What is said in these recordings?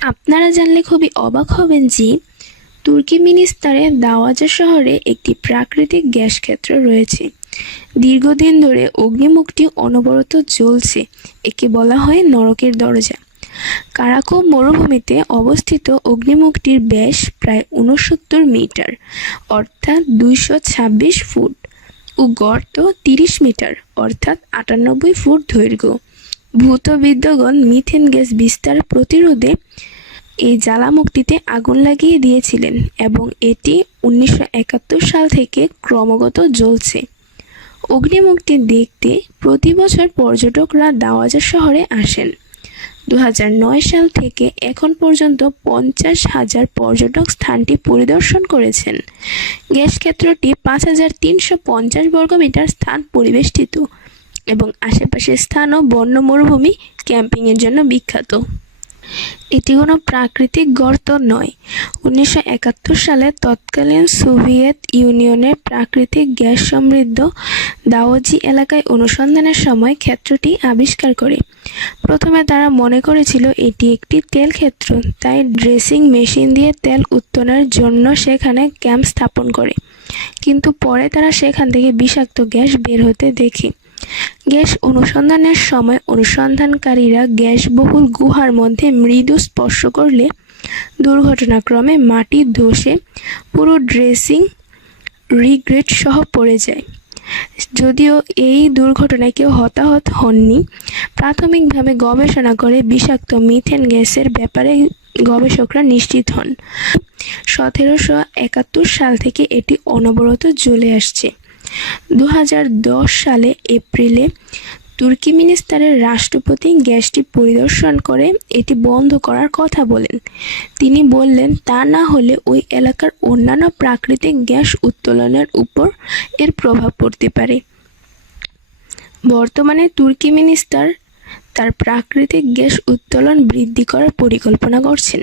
আপনারা জানলে খুবই অবাক হবেন যে তুর্কমেনিস্তানের দাওয়াজা শহরে একটি প্রাকৃতিক গ্যাস ক্ষেত্র রয়েছে। দীর্ঘদিন ধরে অগ্নিমুখটি অনবরত জ্বলছে। একে বলা হয় নরকের দরজা। কারাকোম মরুভূমিতে অবস্থিত অগ্নিমুখটির ব্যাস প্রায় ৬৯ মিটার, অর্থাৎ ২২৬ ফুট, ও গর্ত ৩০ মিটার, অর্থাৎ ৯৮ ফুট দৈর্ঘ্য। ভূতবিদগণ মিথেন গ্যাস বিস্তার প্রতিরোধে এই জ্বালামুখটিতে আগুন লাগিয়ে দিয়েছিলেন এবং এটি ১৯৭১ সাল থেকে ক্রমাগত জ্বলছে। অগ্নিমুখটি দেখতে প্রতি বছর পর্যটকরা দাওয়াজা শহরে আসেন। ২০০৯ সাল থেকে এখন পর্যন্ত ৫০,০০০ পর্যটক স্থানটি পরিদর্শন করেছেন। গ্যাস ক্ষেত্রটি ৫,৩৫০ বর্গমিটার স্থান পরিবেষ্টিত এবং আশেপাশের স্থানও বন্য মরুভূমি ক্যাম্পিংয়ের জন্য বিখ্যাত। এটি কোনো প্রাকৃতিক গর্ত নয়। ১৯৭১ সালে তৎকালীন সোভিয়েত ইউনিয়নের প্রাকৃতিক গ্যাস সমৃদ্ধ দাওয়াজি এলাকায় অনুসন্ধানের সময় ক্ষেত্রটি আবিষ্কার করে। প্রথমে তারা মনে করেছিল এটি একটি তেল ক্ষেত্র, তাই ড্রেসিং মেশিন দিয়ে তেল উত্তোলনের জন্য সেখানে ক্যাম্প স্থাপন করে। কিন্তু পরে তারা সেখান থেকে বিষাক্ত গ্যাস বের হতে দেখে। গ্যাস অনুসন্ধানের সময় অনুসন্ধানকারীরা গ্যাসবহুল গুহার মধ্যে মৃদু স্পর্শ করলে দুর্ঘটনাক্রমে মাটি ধসে পুরো ড্রেসিং রিগ্রেট সহ পড়ে যায়। যদিও এই দুর্ঘটনায় কেউ হতাহত হননি। প্রাথমিকভাবে গবেষণা করে বিষাক্ত মিথেন গ্যাসের ব্যাপারে গবেষকরা নিশ্চিত হন। ১৭৭১ সাল থেকে এটি অনবরত জ্বলে আসছে। ২০১০ সালে এপ্রিলে তুর্কমেনিস্তানের রাষ্ট্রপতি গ্যাসটি পরিদর্শন করে এটি বন্ধ করার কথা বলেন। তিনি বললেন, তা না হলে ওই এলাকার অন্যান্য প্রাকৃতিক গ্যাস উত্তোলনের উপর এর প্রভাব পড়তে পারে। বর্তমানে তুর্কমেনিস্তান তার প্রাকৃতিক গ্যাস উত্তোলন বৃদ্ধি করার পরিকল্পনা করছেন।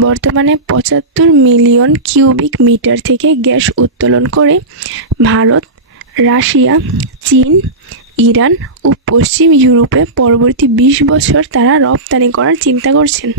বর্তমানে ৭৫ মিলিয়ন কিউবিক মিটার থেকে গ্যাস উত্তোলন করে ভারত, রাশিয়া, চীন, ইরান ও পশ্চিম ইউরোপে পরবর্তী ২০ বছর তারা রপ্তানি করার চিন্তা করছেন।